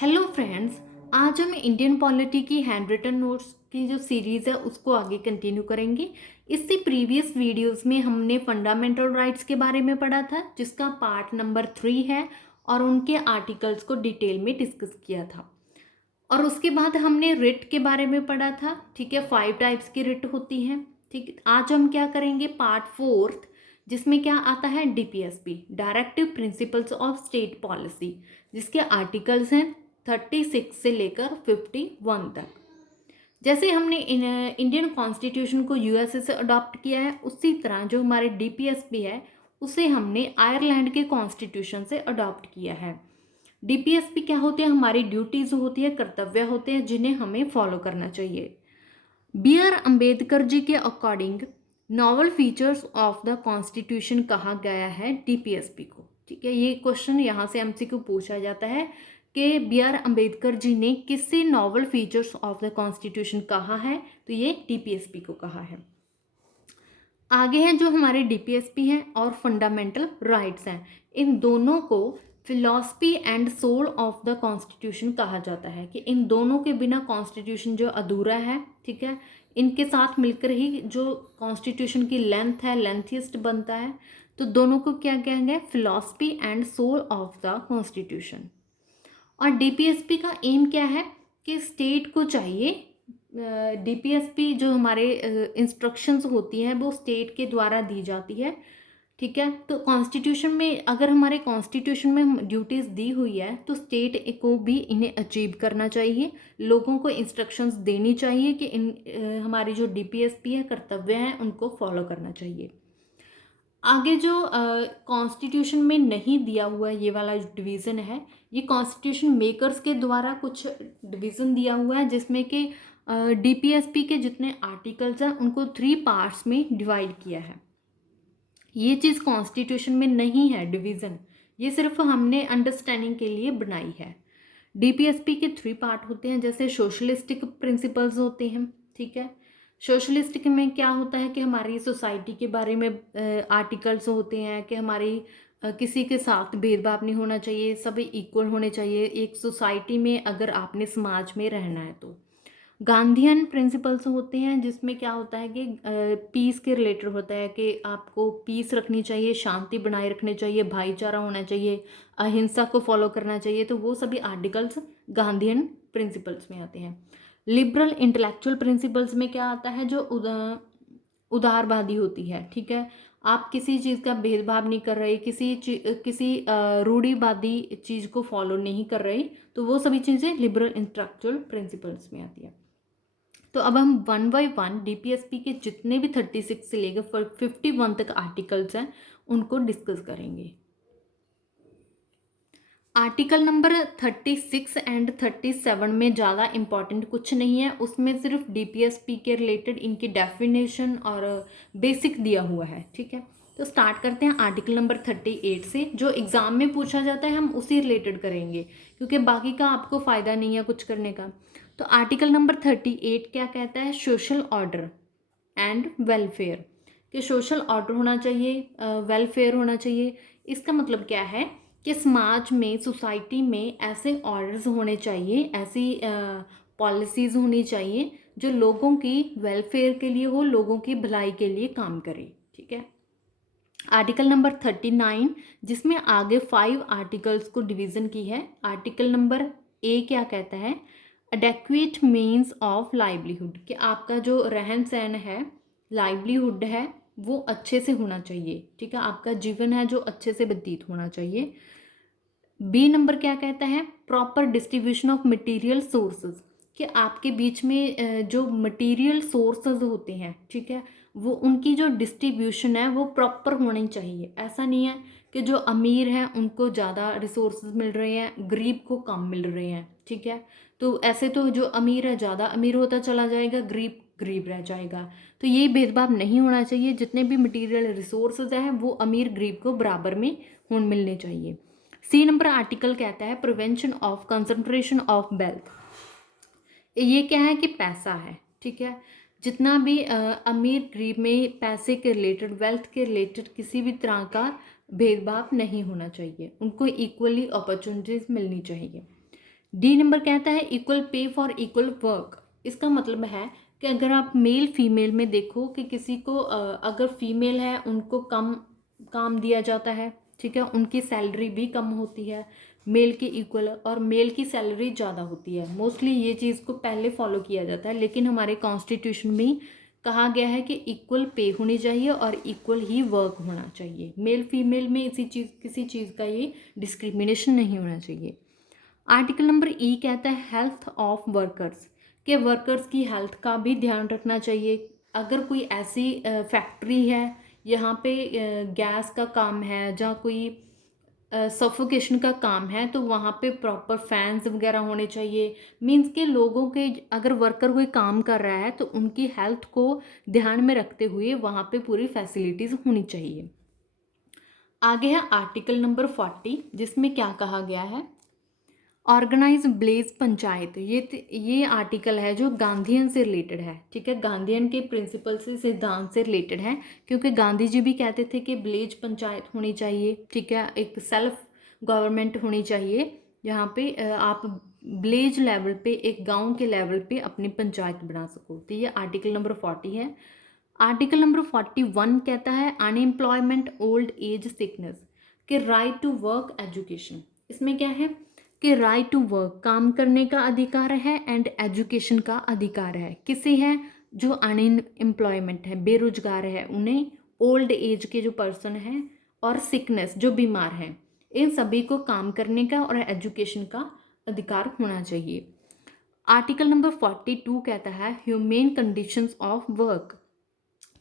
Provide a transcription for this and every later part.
Hello friends. आज हम Indian polity की हैंड रिटन नोट्स की जो सीरीज़ है उसको आगे कंटिन्यू करेंगे। इससे प्रीवियस वीडियोस में हमने फंडामेंटल राइट्स के बारे में पढ़ा था, जिसका पार्ट नंबर 3 है, और उनके आर्टिकल्स को डिटेल में डिस्कस किया था। और उसके बाद हमने रिट के बारे में पढ़ा था। ठीक है, 5 टाइप्स की रिट होती हैं। ठीक है, आज हम क्या करेंगे, पार्ट 4, जिसमें क्या आता है, DPSP, directive principles of state policy, जिसके आर्टिकल्स हैं 36 से लेकर 51 तक। जैसे हमने इंडियन कॉन्स्टिट्यूशन को यूएसए से अडॉप्ट किया है, उसी तरह जो हमारे डीपीएसपी है उसे हमने आयरलैंड के कॉन्स्टिट्यूशन से अडॉप्ट किया है। डीपीएसपी क्या होते हैं, हमारी ड्यूटीज होती है, कर्तव्य होते हैं जिन्हें हमें फॉलो करना चाहिए। बी आर अम्बेडकर जी के according novel features of the constitution कहा गया है डीपीएसपी को। ठीक है, ये क्वेश्चन यहाँ से एमसीक्यू पूछा जाता है कि बी आर अम्बेडकर जी ने किससे novel features of the constitution कहा है, तो ये डीपीएसपी को कहा है। आगे हैं जो हमारे डीपीएसपी हैं और फंडामेंटल राइट्स हैं, इन दोनों को philosophy and soul of the constitution कहा जाता है कि इन दोनों के बिना कॉन्स्टिट्यूशन जो अधूरा है। ठीक है, इनके साथ मिलकर ही जो कॉन्स्टिट्यूशन की लेंथ है लेंथीस्ट बनता है। तो दोनों को क्या कहेंगे, philosophy and soul of the constitution. और डीपीएसपी का एम क्या है कि स्टेट को चाहिए, डीपीएसपी जो हमारे इंस्ट्रक्शंस होती हैं वो स्टेट के द्वारा दी जाती है। ठीक है, तो कॉन्स्टिट्यूशन में अगर हमारे कॉन्स्टिट्यूशन में ड्यूटीज़ दी हुई है तो स्टेट को भी इन्हें अचीव करना चाहिए, लोगों को इंस्ट्रक्शंस देनी चाहिए कि हमारी जो डीपीएसपी है, कर्तव्य हैं, उनको फॉलो करना चाहिए। आगे जो कॉन्स्टिट्यूशन में नहीं दिया हुआ ये वाला डिवीज़न है, ये कॉन्स्टिट्यूशन मेकर्स के द्वारा कुछ डिवीज़न दिया हुआ है, जिसमें कि डीपीएसपी के जितने आर्टिकल्स हैं उनको 3 पार्ट्स में डिवाइड किया है। ये चीज़ कॉन्स्टिट्यूशन में नहीं है डिवीज़न, ये सिर्फ हमने अंडरस्टैंडिंग के लिए बनाई है। डीपीएसपी के 3 पार्ट होते हैं, जैसे सोशलिस्टिक प्रिंसिपल्स होते हैं। ठीक है, सोशलिस्टिक में क्या होता है कि हमारी सोसाइटी के बारे में आर्टिकल्स होते हैं कि हमारी किसी के साथ भेदभाव नहीं होना चाहिए, सभी इक्वल होने चाहिए एक सोसाइटी में, अगर आपने समाज में रहना है तो। गांधीयन प्रिंसिपल्स होते हैं, जिसमें क्या होता है कि पीस के रिलेटेड होता है कि आपको पीस रखनी चाहिए, शांति बनाए रखनी चाहिए, भाईचारा होना चाहिए, अहिंसा को फॉलो करना चाहिए। तो वो सभी आर्टिकल्स गांधीयन प्रिंसिपल्स में आते हैं। लिबरल इंटेलेक्चुअल प्रिंसिपल्स में क्या आता है, जो उदारवादी होती है। ठीक है, आप किसी चीज़ का भेदभाव नहीं कर रहे, किसी रूढ़िवादी चीज़ को फॉलो नहीं कर रहे, तो वो सभी चीज़ें लिबरल इंटेलेक्चुअल प्रिंसिपल्स में आती है। तो अब हम वन बाय वन डीपीएसपी के जितने भी 36 से लेकर 51 तक आर्टिकल्स हैं उनको डिस्कस करेंगे। आर्टिकल नंबर 36 एंड 37 में ज़्यादा इम्पॉर्टेंट कुछ नहीं है, उसमें सिर्फ डीपीएसपी के रिलेटेड इनकी डेफिनेशन और बेसिक दिया हुआ है। ठीक है, तो स्टार्ट करते हैं आर्टिकल नंबर 38 से, जो एग्ज़ाम में पूछा जाता है हम उसी रिलेटेड करेंगे, क्योंकि बाकी का आपको फ़ायदा नहीं है कुछ करने का। तो आर्टिकल नंबर 38 क्या कहता है, सोशल ऑर्डर एंड वेलफेयर, कि सोशल ऑर्डर होना चाहिए, वेलफेयर होना चाहिए। इसका मतलब क्या है कि समाज में, सोसाइटी में ऐसे ऑर्डर्स होने चाहिए, ऐसी पॉलिसीज़ होनी चाहिए जो लोगों की वेलफेयर के लिए हो, लोगों की भलाई के लिए काम करे। ठीक है, आर्टिकल नंबर 39, जिसमें आगे 5 आर्टिकल्स को डिवीज़न की है। आर्टिकल नंबर ए क्या कहता है, एडेक्वेट मीन्स ऑफ लाइवलीहुड, कि आपका जो रहन सहन है, लाइवलीहुड है, वो अच्छे से होना चाहिए। ठीक है, आपका जीवन है जो अच्छे से व्यतीत होना चाहिए। बी नंबर क्या कहता है, proper distribution of material sources, कि आपके बीच में जो मटेरियल सोर्सेज होते हैं, ठीक है, वो उनकी जो डिस्ट्रीब्यूशन है वो प्रॉपर होनी चाहिए। ऐसा नहीं है कि जो अमीर हैं उनको ज़्यादा रिसोर्सेज मिल रहे हैं, गरीब को कम मिल रहे हैं। ठीक है, तो ऐसे तो जो अमीर है ज़्यादा अमीर होता चला जाएगा, गरीब गरीब रह जाएगा। तो ये भेदभाव नहीं होना चाहिए, जितने भी मटेरियल रिसोर्सेज हैं वो अमीर गरीब को बराबर में मिलने चाहिए। सी नंबर आर्टिकल कहता है prevention of concentration of wealth, ये क्या है कि पैसा है। ठीक है, जितना भी अमीर गरीब में पैसे के रिलेटेड, वेल्थ के रिलेटेड किसी भी तरह का भेदभाव नहीं होना चाहिए, उनको इक्वली अपॉर्चुनिटीज मिलनी चाहिए। डी नंबर कहता है equal pay for equal work. इसका मतलब है कि अगर आप मेल फीमेल में देखो कि किसी को अगर फीमेल है उनको कम काम दिया जाता है, ठीक है, उनकी सैलरी भी कम होती है मेल के इक्वल, और मेल की सैलरी ज़्यादा होती है। मोस्टली ये चीज़ को पहले फॉलो किया जाता है, लेकिन हमारे कॉन्स्टिट्यूशन में कहा गया है कि इक्वल पे होनी चाहिए और इक्वल ही वर्क होना चाहिए। मेल फीमेल में किसी चीज़ का ये डिस्क्रिमिनेशन नहीं होना चाहिए। आर्टिकल नंबर ई कहता है हेल्थ ऑफ वर्कर्स, के वर्कर्स की हेल्थ का भी ध्यान रखना चाहिए। अगर कोई ऐसी फैक्ट्री है यहाँ पे गैस का काम है, जहाँ कोई सफोकेशन का काम है, तो वहाँ पे प्रॉपर फैंस वगैरह होने चाहिए। मीन्स के लोगों के, अगर वर्कर कोई काम कर रहा है तो उनकी हेल्थ को ध्यान में रखते हुए वहाँ पे पूरी फैसिलिटीज़ होनी चाहिए। आगे है आर्टिकल नंबर 40, जिसमें क्या कहा गया है, ऑर्गेनाइज ब्लेज पंचायत। ये आर्टिकल है जो गांधीयन से रिलेटेड है, ठीक है, गांधीयन के प्रिंसिपल से, सिद्धांत से रिलेटेड है, क्योंकि गांधी जी भी कहते थे कि ब्लेज पंचायत होनी चाहिए, ठीक है, एक सेल्फ गवर्नमेंट होनी चाहिए जहाँ पे आप ब्लेज लेवल पे, एक गांव के लेवल पे अपनी पंचायत बना सको। तो ये आर्टिकल नंबर 40 है। आर्टिकल नंबर 41 कहता है अनएम्प्लॉयमेंट, ओल्ड एज, सिकनेस, के राइट टू वर्क एजुकेशन। इसमें क्या है कि राइट टू वर्क, काम करने का अधिकार है, एंड एजुकेशन का अधिकार है। किसे है, जो अनएम्प्लॉयमेंट है, बेरोजगार है उन्हें, ओल्ड एज के जो पर्सन हैं, और सिकनेस जो बीमार हैं, इन सभी को काम करने का और एजुकेशन का अधिकार होना चाहिए। आर्टिकल नंबर 42 कहता है ह्यूमेन कंडीशंस ऑफ वर्क,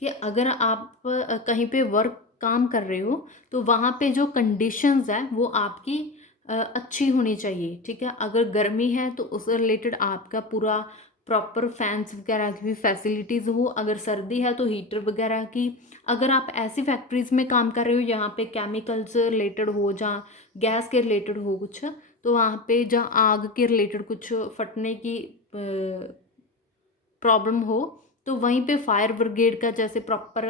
कि अगर आप कहीं पे वर्क काम कर रहे हो तो वहाँ पे जो कंडीशंस है वो आपकी अच्छी होनी चाहिए, ठीक है। अगर गर्मी है तो उससे रिलेटेड आपका पूरा प्रॉपर फैंस वगैरह की भी फैसिलिटीज़ हो, अगर सर्दी है तो हीटर वगैरह की। अगर आप ऐसी फैक्ट्रीज़ में काम कर रहे हो जहाँ पे केमिकल्स से रिलेटेड हो, जहाँ गैस के रिलेटेड हो कुछ, तो वहाँ पे जहाँ आग के रिलेटेड कुछ फटने की प्रॉब्लम हो, तो वहीं पे फायर ब्रिगेड का जैसे प्रॉपर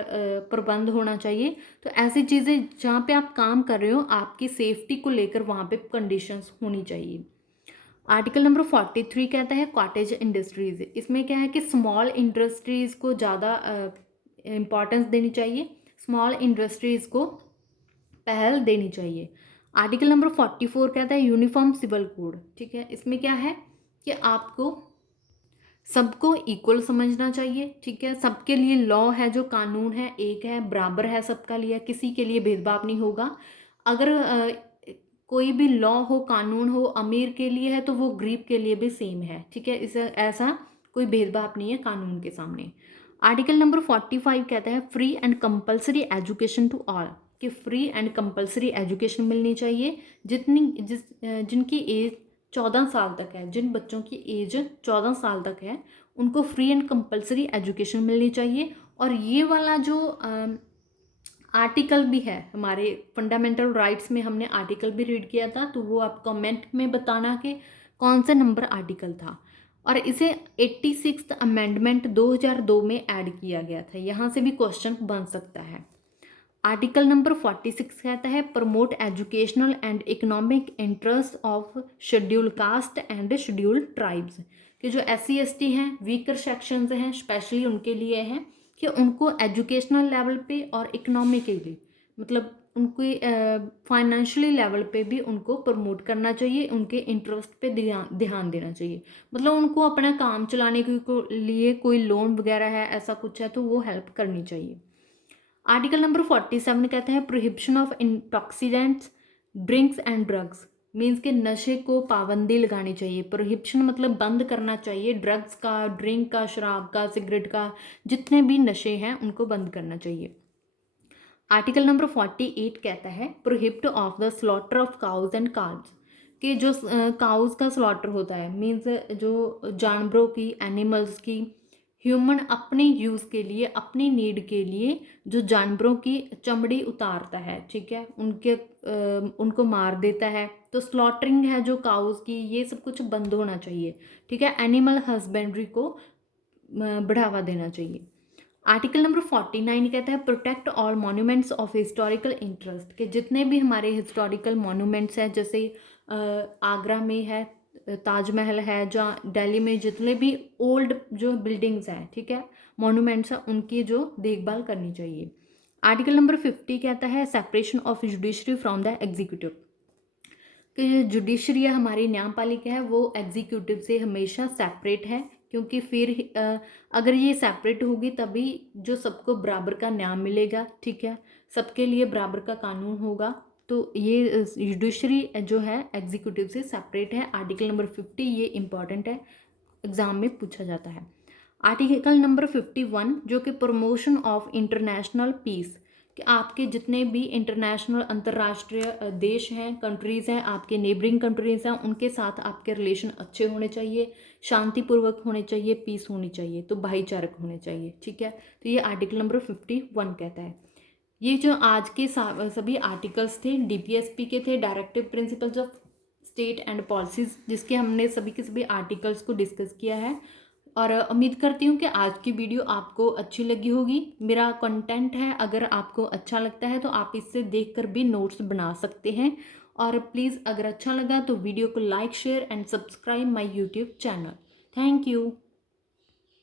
प्रबंध होना चाहिए। तो ऐसी चीज़ें जहाँ पे आप काम कर रहे हो, आपकी सेफ्टी को लेकर वहाँ पे कंडीशंस होनी चाहिए। आर्टिकल नंबर 43 कहता है कॉटेज इंडस्ट्रीज। इसमें क्या है कि स्मॉल इंडस्ट्रीज़ को ज़्यादा इम्पॉर्टेंस देनी चाहिए, स्मॉल इंडस्ट्रीज़ को पहल देनी चाहिए। आर्टिकल नंबर 44 कहता है यूनिफॉर्म सिविल कोड, ठीक है। इसमें क्या है कि आपको सबको इक्वल समझना चाहिए, ठीक है, सबके लिए लॉ है, जो कानून है एक है, बराबर है सबका लिए, किसी के लिए भेदभाव नहीं होगा। अगर कोई भी लॉ हो, कानून हो, अमीर के लिए है तो वो गरीब के लिए भी सेम है, ठीक है, इसे ऐसा कोई भेदभाव नहीं है कानून के सामने। आर्टिकल नंबर 45 कहता है free and compulsory education to all, कि फ्री एंड कंपलसरी एजुकेशन मिलनी चाहिए जिनकी एज 14 साल तक है, जिन बच्चों की एज 14 साल तक है उनको फ्री एंड कंपलसरी एजुकेशन मिलनी चाहिए। और ये वाला जो आर्टिकल भी है हमारे फंडामेंटल राइट्स में, हमने आर्टिकल भी रीड किया था, तो वो आप कमेंट में बताना कि कौन सा नंबर आर्टिकल था। और इसे 86th अमेंडमेंट 2002 में ऐड किया गया था, यहाँ से भी क्वेश्चन बन सकता है। आर्टिकल नंबर 46 कहता है promote educational and economic interest of schedule caste and schedule tribes, कि जो SC ST हैं, वीकर सेक्शंस हैं, स्पेशली उनके लिए हैं कि उनको एजुकेशनल लेवल पे और इकोनॉमिकली, मतलब उनके फाइनेंशियली लेवल पे भी उनको प्रमोट करना चाहिए, उनके इंटरेस्ट पे ध्यान देना चाहिए। मतलब उनको अपना काम चलाने के लिए कोई लोन वगैरह है, ऐसा कुछ है तो वो हेल्प करनी चाहिए। आर्टिकल नंबर 47 कहते हैं prohibition of intoxicants, drinks and drugs, means के नशे को पाबंदी लगानी चाहिए। प्रोहिबिशन मतलब बंद करना चाहिए, ड्रग्स का, ड्रिंक का, शराब का, सिगरेट का, जितने भी नशे हैं उनको बंद करना चाहिए। आर्टिकल नंबर 48 कहता है prohibit of the slaughter of cows and cards, कि जो काउज का स्लॉटर होता है, मीन्स जो जानवरों की, एनिमल्स की, ह्यूमन अपने यूज़ के लिए, अपनी नीड के लिए जो जानवरों की चमड़ी उतारता है, ठीक है, उनको मार देता है, तो स्लॉटरिंग है जो काउज की, ये सब कुछ बंद होना चाहिए, ठीक है। एनिमल हस्बेंड्री को बढ़ावा देना चाहिए। आर्टिकल नंबर 49 कहता है protect all monuments of historical interest, के जितने भी हमारे हिस्टोरिकल मॉन्यूमेंट्स हैं, जैसे आगरा में है ताजमहल है, जहाँ दिल्ली में जितने भी ओल्ड जो बिल्डिंग्स हैं, ठीक है, मॉन्यूमेंट्स हैं, उनकी जो देखभाल करनी चाहिए। आर्टिकल नंबर 50 कहता है separation of judiciary from the executive, कि जुडिशरी है हमारी न्यायपालिका है वो एग्जीक्यूटिव से हमेशा सेपरेट है, क्योंकि फिर अगर ये सेपरेट होगी तभी जो सबको बराबर का न्याय मिलेगा, ठीक है, सबके लिए बराबर का कानून होगा। तो ये जुडिशरी जो है एग्जीक्यूटिव से सेपरेट है। आर्टिकल नंबर 50 ये इंपॉर्टेंट है, एग्जाम में पूछा जाता है। आर्टिकल नंबर 51 जो कि प्रमोशन ऑफ इंटरनेशनल पीस, कि आपके जितने भी इंटरनेशनल अंतर्राष्ट्रीय देश हैं, कंट्रीज़ हैं, आपके नेबरिंग कंट्रीज़ हैं, उनके साथ आपके रिलेशन अच्छे होने चाहिए, शांतिपूर्वक होने चाहिए, पीस होनी चाहिए, तो भाईचारक होने चाहिए, ठीक है। तो ये आर्टिकल नंबर 51 कहता है। ये जो आज के सभी आर्टिकल्स थे डीपीएसपी के थे, directive principles of state and policies, जिसके हमने सभी के सभी आर्टिकल्स को डिस्कस किया है। और उम्मीद करती हूँ कि आज की वीडियो आपको अच्छी लगी होगी। मेरा कंटेंट है, अगर आपको अच्छा लगता है तो आप इससे देखकर भी नोट्स बना सकते हैं। और प्लीज़ अगर अच्छा लगा तो वीडियो को like, share and subscribe my YouTube channel. Thank you.